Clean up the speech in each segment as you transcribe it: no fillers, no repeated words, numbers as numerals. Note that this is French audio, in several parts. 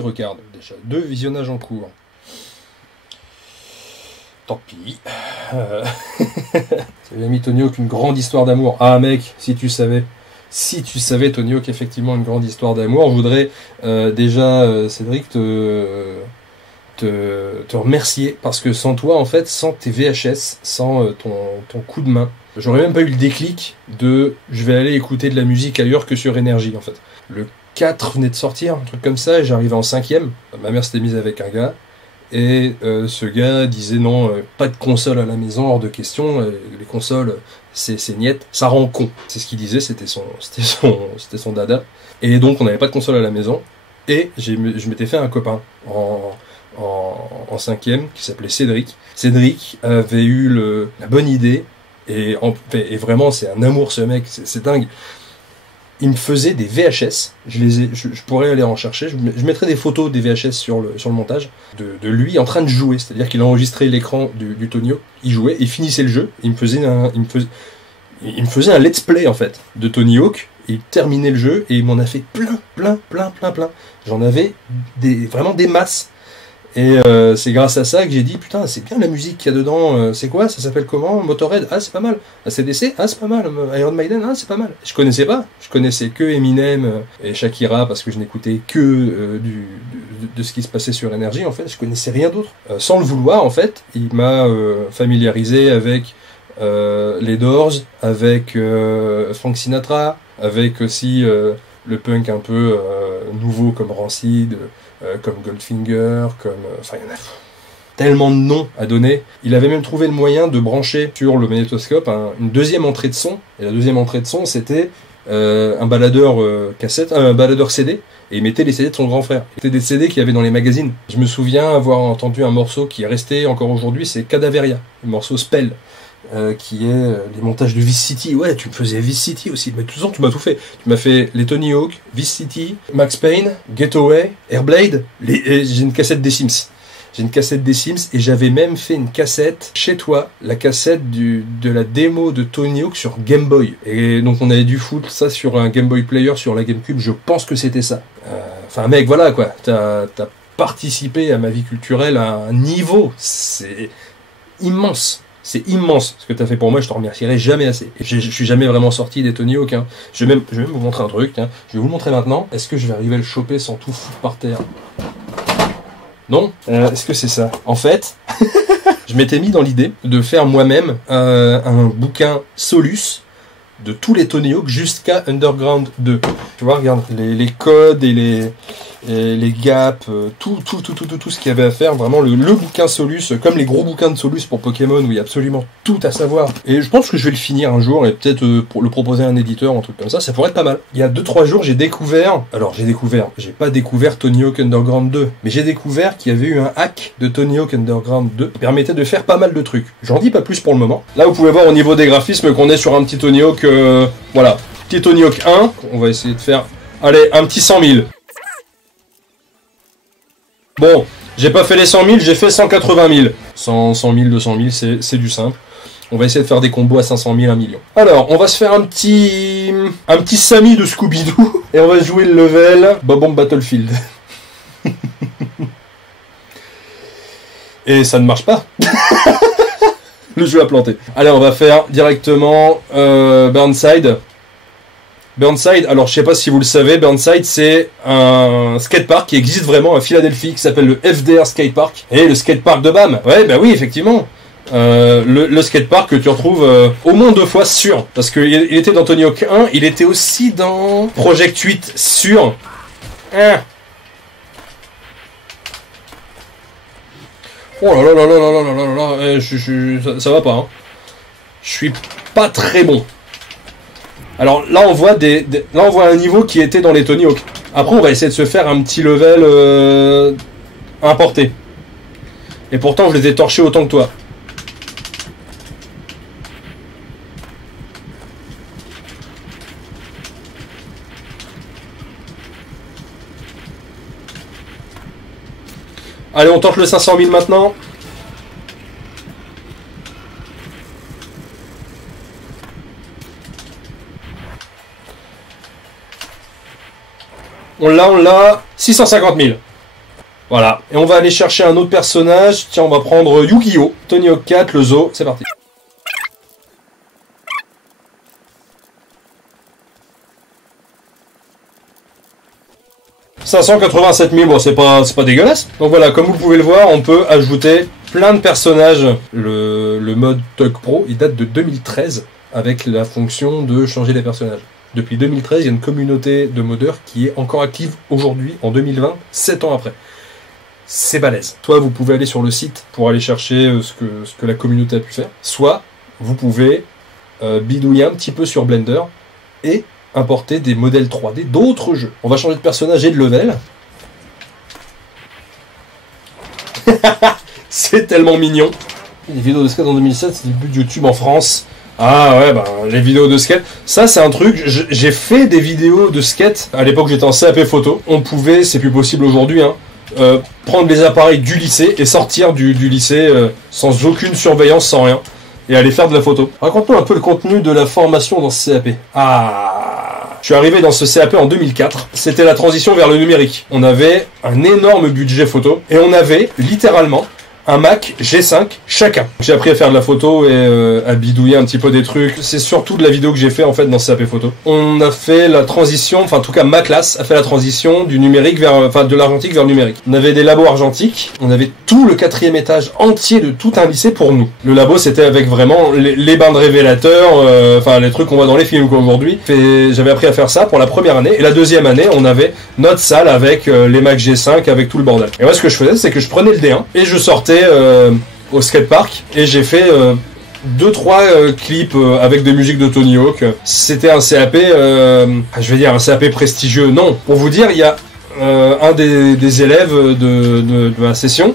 regarde déjà. 2 visionnages en cours. Tant pis. J'avais mis Tony Hawk une grande histoire d'amour. Ah mec, si tu savais. Si tu savais, Tony Hawk, effectivement, une grande histoire d'amour. Je voudrais déjà, Cédric, te remercier. Parce que sans toi, en fait, sans tes VHS, sans ton coup de main, j'aurais même pas eu le déclic de je vais aller écouter de la musique ailleurs que sur Énergie, en fait. Le 4 venait de sortir, un truc comme ça, et j'arrivais en 5e. Ma mère s'était mise avec un gars. Et ce gars disait non, pas de console à la maison, hors de question, les consoles, c'est niette, ça rend con. C'est ce qu'il disait, c'était son dada. Et donc on n'avait pas de console à la maison, et je m'étais fait un copain en 5e qui s'appelait Cédric. Cédric avait eu la bonne idée, et vraiment c'est un amour ce mec, c'est dingue. Il me faisait des VHS, je pourrais aller en chercher, je mettrai des photos des VHS sur le montage, de lui en train de jouer, c'est-à-dire qu'il enregistrait l'écran du Tony Hawk, il jouait, il finissait le jeu, et il me faisait un let's play en fait, de Tony Hawk, il terminait le jeu, et il m'en a fait plein. J'en avais vraiment des masses. Et c'est grâce à ça que j'ai dit putain c'est bien la musique qu'il y a dedans, c'est quoi, ça s'appelle comment, Motorhead, ah c'est pas mal, AC/DC, ah c'est pas mal, Iron Maiden, ah c'est pas mal. Je connaissais pas, je connaissais que Eminem et Shakira parce que je n'écoutais que de ce qui se passait sur Énergie en fait, je connaissais rien d'autre. Sans le vouloir en fait, il m'a familiarisé avec les Doors, avec Frank Sinatra, avec aussi le punk un peu nouveau comme Rancid, comme Goldfinger, enfin il y en a tellement de noms à donner. Il avait même trouvé le moyen de brancher sur le magnétoscope une deuxième entrée de son, et la deuxième entrée de son c'était un baladeur cassette, un baladeur CD, et il mettait les CD de son grand frère. C'était des CD qu'il y avait dans les magazines. Je me souviens avoir entendu un morceau qui est resté encore aujourd'hui, c'est Cadaveria, le morceau Spell. Qui est les montages de Vice City. Ouais, tu me faisais Vice City aussi. Mais de toute façon, tu m'as tout fait. Tu m'as fait les Tony Hawk, Vice City, Max Payne, Getaway, Airblade. J'ai une cassette des Sims. J'ai une cassette des Sims et j'avais même fait une cassette chez toi, la cassette de la démo de Tony Hawk sur Game Boy. Et donc on avait dû foutre ça sur un Game Boy Player sur la GameCube. Je pense que c'était ça. Enfin mec, voilà quoi. T'as participé à ma vie culturelle à un niveau. C'est immense. C'est immense ce que tu as fait pour moi, je te remercierai jamais assez. Je suis jamais vraiment sorti des Tony Hawk. Hein. Je vais même vous montrer un truc. Hein. Je vais vous le montrer maintenant. Est-ce que je vais arriver à le choper sans tout foutre par terre? Non Est-ce que c'est ça? En fait, je m'étais mis dans l'idée de faire moi-même un bouquin Solus de tous les Tony Hawk jusqu'à Underground 2. Tu vois, regarde, les codes et les gaps, tout ce qu'il y avait à faire, vraiment le bouquin Solus, comme les gros bouquins de Solus pour Pokémon où il y a absolument tout à savoir. Et je pense que je vais le finir un jour et peut-être pour le proposer à un éditeur, un truc comme ça pourrait être pas mal. Il y a 2-3 jours, j'ai pas découvert Tony Hawk Underground 2, mais j'ai découvert qu'il y avait eu un hack de Tony Hawk Underground 2 qui permettait de faire pas mal de trucs. J'en dis pas plus pour le moment. Là, vous pouvez voir au niveau des graphismes qu'on est sur un petit Tony Hawk, voilà, petit Tony Hawk 1, on va essayer de faire, allez, un petit 100 000. Bon, j'ai pas fait les 100 000, j'ai fait 180 000. 100 000, 200 000, c'est du simple. On va essayer de faire des combos à 500 000, 1 million. Alors, on va se faire un petit Sammy de Scooby-Doo. Et on va jouer le level Bob-Omb Battlefield. Et ça ne marche pas. Le jeu a planté. Allez, on va faire directement Burnside. Burnside, alors je sais pas si vous le savez, Burnside c'est un skatepark qui existe vraiment à Philadelphie, qui s'appelle le FDR Skatepark. Et le skatepark de BAM. Ouais, bah oui, effectivement. Le skatepark que tu retrouves au moins 2 fois sûr. Parce qu'il était dans Tony Hawk 1, il était aussi dans Project 8 sûr. Oh là là là là là là là là, ça va pas. Hein. Je suis pas très bon. Alors là on voit là on voit un niveau qui était dans les Tony Hawk. Après on va essayer de se faire un petit level importé. Et pourtant je les ai torchés autant que toi. Allez, on tente le 500 000 maintenant. On l'a. 650 000. Voilà. Et on va aller chercher un autre personnage. Tiens, on va prendre Yu-Gi-Oh! Tony Hawk 4, le zoo. C'est parti. « 587 000, bon, c'est pas dégueulasse. Donc voilà, comme vous pouvez le voir, on peut ajouter plein de personnages. Le mode Tug Pro, il date de 2013 avec la fonction de changer les personnages. Depuis 2013, il y a une communauté de modeurs qui est encore active aujourd'hui, en 2020, 7 ans après. C'est balèze. Soit vous pouvez aller sur le site pour aller chercher ce que la communauté a pu faire, soit vous pouvez bidouiller un petit peu sur Blender et importer des modèles 3D d'autres jeux. On va changer de personnage et de level. C'est tellement mignon. Les vidéos de skate en 2007, c'est le but de YouTube en France. Ah ouais, bah les vidéos de skate. Ça, c'est un truc. J'ai fait des vidéos de skate. À l'époque, j'étais en CAP photo. On pouvait, c'est plus possible aujourd'hui, hein, prendre les appareils du lycée et sortir du lycée sans aucune surveillance, sans rien, et aller faire de la photo. Raconte-nous un peu le contenu de la formation dans ce CAP. Je suis arrivé dans ce CAP en 2004. C'était la transition vers le numérique. On avait un énorme budget photo et on avait littéralement un Mac G5 chacun. J'ai appris à faire de la photo et à bidouiller un petit peu des trucs. C'est surtout de la vidéo que j'ai fait en fait dans CAP photo. On a fait la transition, enfin en tout cas ma classe a fait la transition du numérique vers, enfin de l'argentique vers le numérique. On avait des labos argentiques, on avait tout le 4e étage entier de tout un lycée pour nous. Le labo c'était avec vraiment les bains de révélateurs, enfin les trucs qu'on voit dans les films quoi aujourd'hui. J'avais appris à faire ça pour la première année et la deuxième année on avait notre salle avec les Mac G5 avec tout le bordel. Et moi ce que je faisais c'est que je prenais le D1 et je sortais au skatepark et j'ai fait 2-3 clips avec des musiques de Tony Hawk. C'était un CAP, je vais dire un CAP prestigieux. Non, pour vous dire, il y a un des élèves de ma session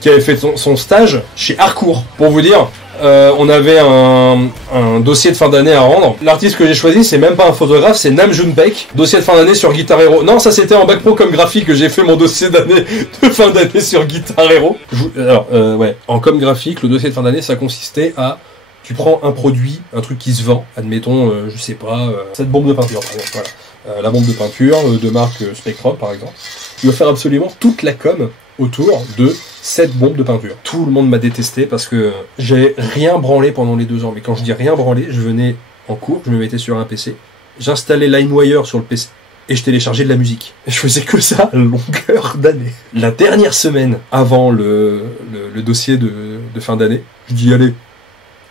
qui avait fait son stage chez Harcourt. Pour vous dire, on avait un dossier de fin d'année à rendre. L'artiste que j'ai choisi, c'est même pas un photographe, c'est Nam Junpei. Dossier de fin d'année sur Guitar Hero. Non, ça c'était en bac pro comme graphique que j'ai fait mon dossier de fin d'année sur Guitar Hero. Alors, ouais, en com graphique, le dossier de fin d'année, ça consistait à... Tu prends un produit, un truc qui se vend, admettons, je sais pas, cette bombe de peinture, par exemple, voilà. La bombe de peinture de marque Spectrum, par exemple. Tu dois faire absolument toute la com autour de cette bombe de peinture. Tout le monde m'a détesté parce que j'ai rien branlé pendant les 2 ans. Mais quand je dis rien branlé, je venais en cours, je me mettais sur un PC, j'installais LimeWire sur le PC et je téléchargeais de la musique. Et je faisais que ça à longueur d'année. La dernière semaine avant le dossier de fin d'année, je dis allez,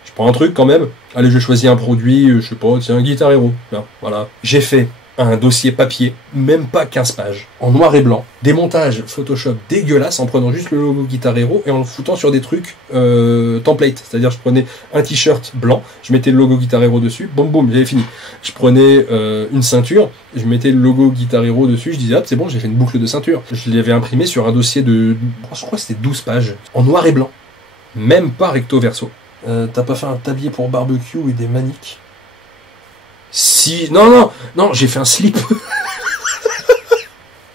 je prends un truc quand même. Allez, je choisis un produit, je sais pas, tiens, Guitar Hero. Là, voilà. J'ai fait un dossier papier, même pas 15 pages, en noir et blanc, des montages Photoshop dégueulasses en prenant juste le logo Guitar Hero et en le foutant sur des trucs template. C'est-à-dire je prenais un t-shirt blanc, je mettais le logo Guitar Hero dessus, boum boum, j'avais fini. Je prenais une ceinture, je mettais le logo Guitar Hero dessus, je disais hop, c'est bon, j'ai fait une boucle de ceinture. Je l'avais imprimé sur un dossier de, je crois que c'était 12 pages, en noir et blanc, même pas recto verso. T'as pas fait un tablier pour barbecue et des maniques? Si, non, j'ai fait un slip.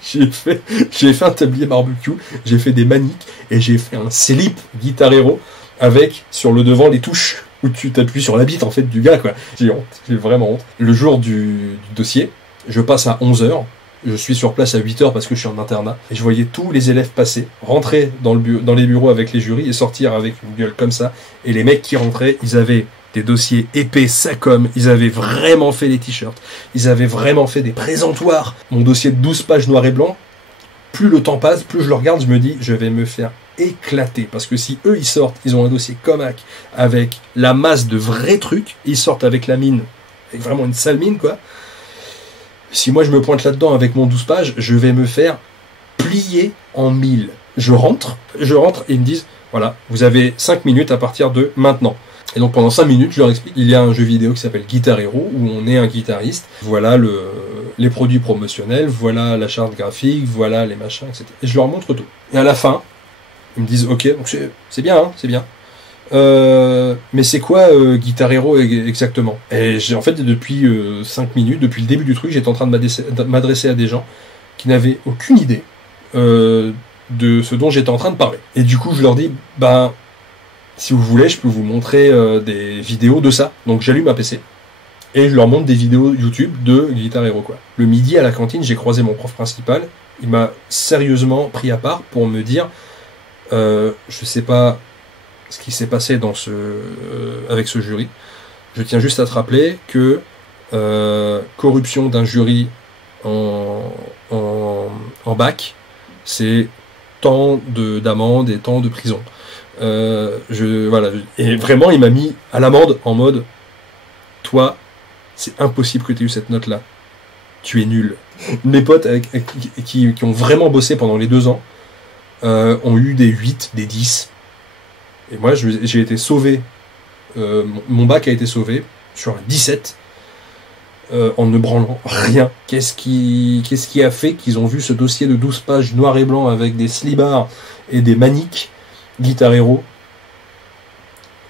j'ai fait un tablier barbecue, j'ai fait des maniques et j'ai fait un slip Guitar Hero avec sur le devant les touches où tu t'appuies sur la bite en fait du gars quoi. J'ai honte, j'ai vraiment honte. Le jour du dossier, je passe à 11h. Je suis sur place à 8h parce que je suis en internat et je voyais tous les élèves passer, rentrer dans les bureaux avec les jurys et sortir avec une gueule comme ça. Et les mecs qui rentraient, ils avaient des dossiers épais, Sacom, ils avaient vraiment fait des t-shirts, ils avaient vraiment fait des présentoirs. Mon dossier de 12 pages noir et blanc, plus le temps passe, plus je le regarde, je me dis, je vais me faire éclater. Parce que si eux, ils sortent, ils ont un dossier Comac avec la masse de vrais trucs, ils sortent avec la mine, avec vraiment une sale mine, quoi. Si moi je me pointe là-dedans avec mon 12 pages, je vais me faire plier en 1000. Je rentre et ils me disent, voilà, vous avez 5 minutes à partir de maintenant. Et donc pendant 5 minutes, je leur explique, il y a un jeu vidéo qui s'appelle Guitar Hero, où on est un guitariste, voilà les produits promotionnels, voilà la charte graphique, voilà les machins, etc. Et je leur montre tout. Et à la fin, ils me disent, ok, donc c'est bien, hein, c'est bien. Mais c'est quoi Guitar Hero exactement? Et en fait, depuis 5 minutes, depuis le début du truc, j'étais en train de m'adresser à des gens qui n'avaient aucune idée de ce dont j'étais en train de parler. Et du coup, je leur dis, ben, si vous voulez, je peux vous montrer des vidéos de ça. Donc j'allume un PC et je leur montre des vidéos YouTube de Guitar Hero, quoi. Le midi à la cantine, j'ai croisé mon prof principal Il m'a sérieusement pris à part pour me dire, je sais pas ce qui s'est passé avec ce jury. Je tiens juste à te rappeler que corruption d'un jury en bac, c'est tant d'amende et tant de prison. Voilà. Et vraiment, il m'a mis à l'amende en mode, toi, c'est impossible que tu aies eu cette note-là. Tu es nul. Mes potes qui ont vraiment bossé pendant les 2 ans ont eu des 8, des 10. Et moi, j'ai été sauvé. Mon bac a été sauvé sur un 17 en ne branlant rien. Qu'est-ce qui a fait qu'ils ont vu ce dossier de 12 pages noir et blanc avec des slibards et des maniques Guitar Hero?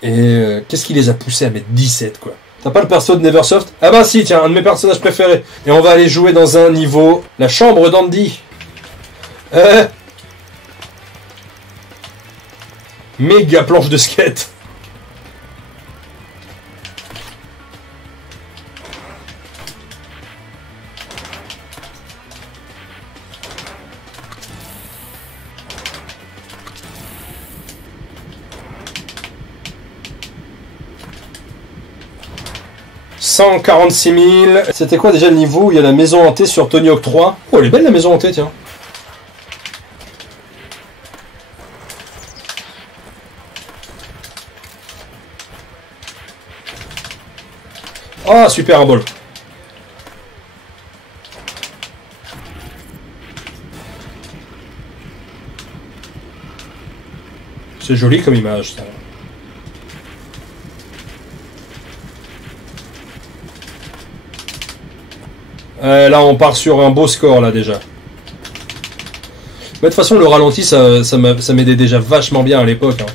Et qu'est-ce qui les a poussés à mettre 17, quoi? T'as pas le perso de Neversoft? Ah bah si, tiens, un de mes personnages préférés. Et on va aller jouer dans un niveau, la chambre d'Andy. Méga planche de skate. « 146 000. C'était quoi déjà le niveau où il y a la maison hantée sur Tony Hawk 3? Oh, elle est belle la maison hantée, tiens. Ah, super, un bol. C'est joli comme image, ça. Là, on part sur un beau score, là, déjà. Mais de toute façon, le ralenti, ça m'aidait déjà vachement bien à l'époque. Hein.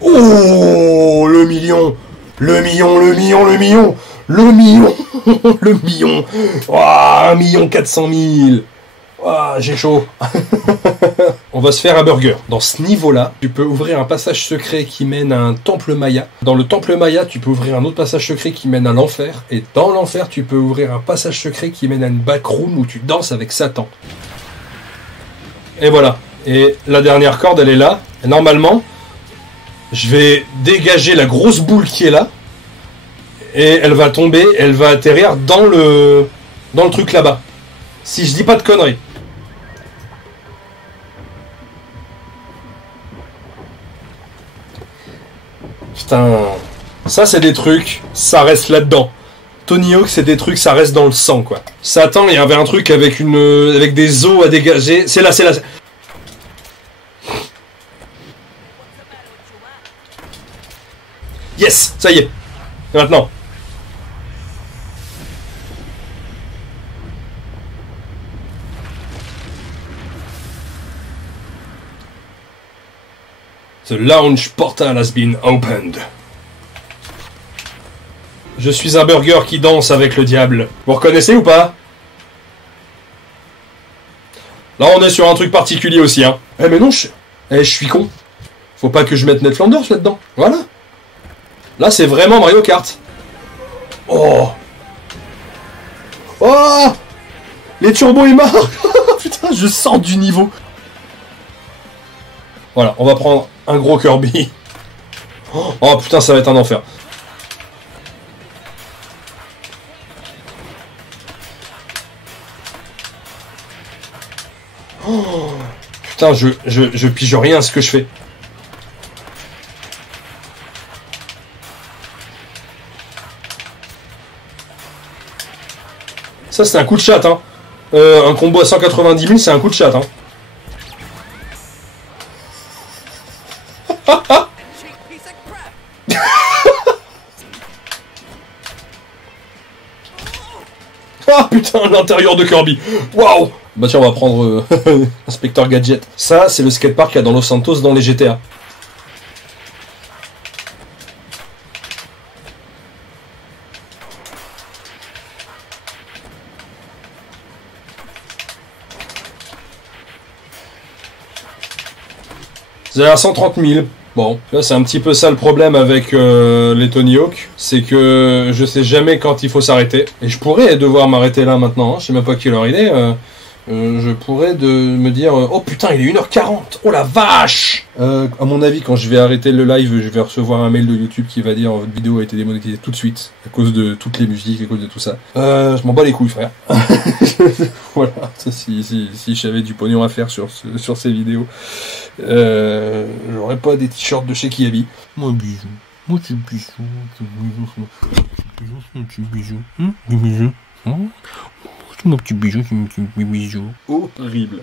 Oh, le million! Le million, le million, le million! Le million! Le million! Oh, 1 400 000! Oh, j'ai chaud. On va se faire un burger. Dans ce niveau-là, tu peux ouvrir un passage secret qui mène à un temple maya. Dans le temple maya, tu peux ouvrir un autre passage secret qui mène à l'enfer. Et dans l'enfer, tu peux ouvrir un passage secret qui mène à une backroom où tu danses avec Satan. Et voilà. Et la dernière corde, elle est là. Et normalement, je vais dégager la grosse boule qui est là. Et elle va tomber, elle va atterrir dans le truc là-bas. Si je dis pas de conneries. Putain, ça c'est des trucs, ça reste là-dedans. Tony Hawk c'est des trucs, ça reste dans le sang quoi. Satan, il y avait un truc avec des os à dégager. C'est là, c'est là. Yes, ça y est. Et maintenant. The launch portal has been opened. Je suis un burger qui danse avec le diable. Vous reconnaissez ou pas? Là, on est sur un truc particulier aussi, hein. Eh, mais non, je suis con. Faut pas que je mette Ned Flanders là-dedans. Voilà. Là, c'est vraiment Mario Kart. Oh. Oh. Les turbos, ils marquent. Putain, je sors du niveau. Voilà, on va prendre un gros Kirby. Oh putain, ça va être un enfer. Oh, putain, je pige rien à ce que je fais. Ça, c'est un coup de chat, hein. Un combo à 190 000, c'est un coup de chat, hein. Ah putain, l'intérieur de Kirby. Waouh. Bah tiens, on va prendre Inspecteur Gadget. Ça, c'est le skatepark qu'il y a dans Los Santos dans les GTA. Vous avez à 130 000. Bon, là c'est un petit peu ça le problème avec les Tony Hawk, c'est que je sais jamais quand il faut s'arrêter. Et je pourrais devoir m'arrêter là maintenant, hein. Je sais même pas quelle heure il est. Je pourrais me dire oh putain il est 1h40, oh la vache. À mon avis quand je vais arrêter le live je vais recevoir un mail de YouTube qui va dire votre vidéo a été démonétisée tout de suite à cause de toutes les musiques, à cause de tout ça. Je m'en bats les couilles frère. Voilà, ça, si j'avais du pognon à faire sur ces vidéos, j'aurais pas des t-shirts de chez Kiabi. Moi bisou, moi tu bisou, tu bisou, tu bisou, mon petit bijou, tu bisou. Horrible.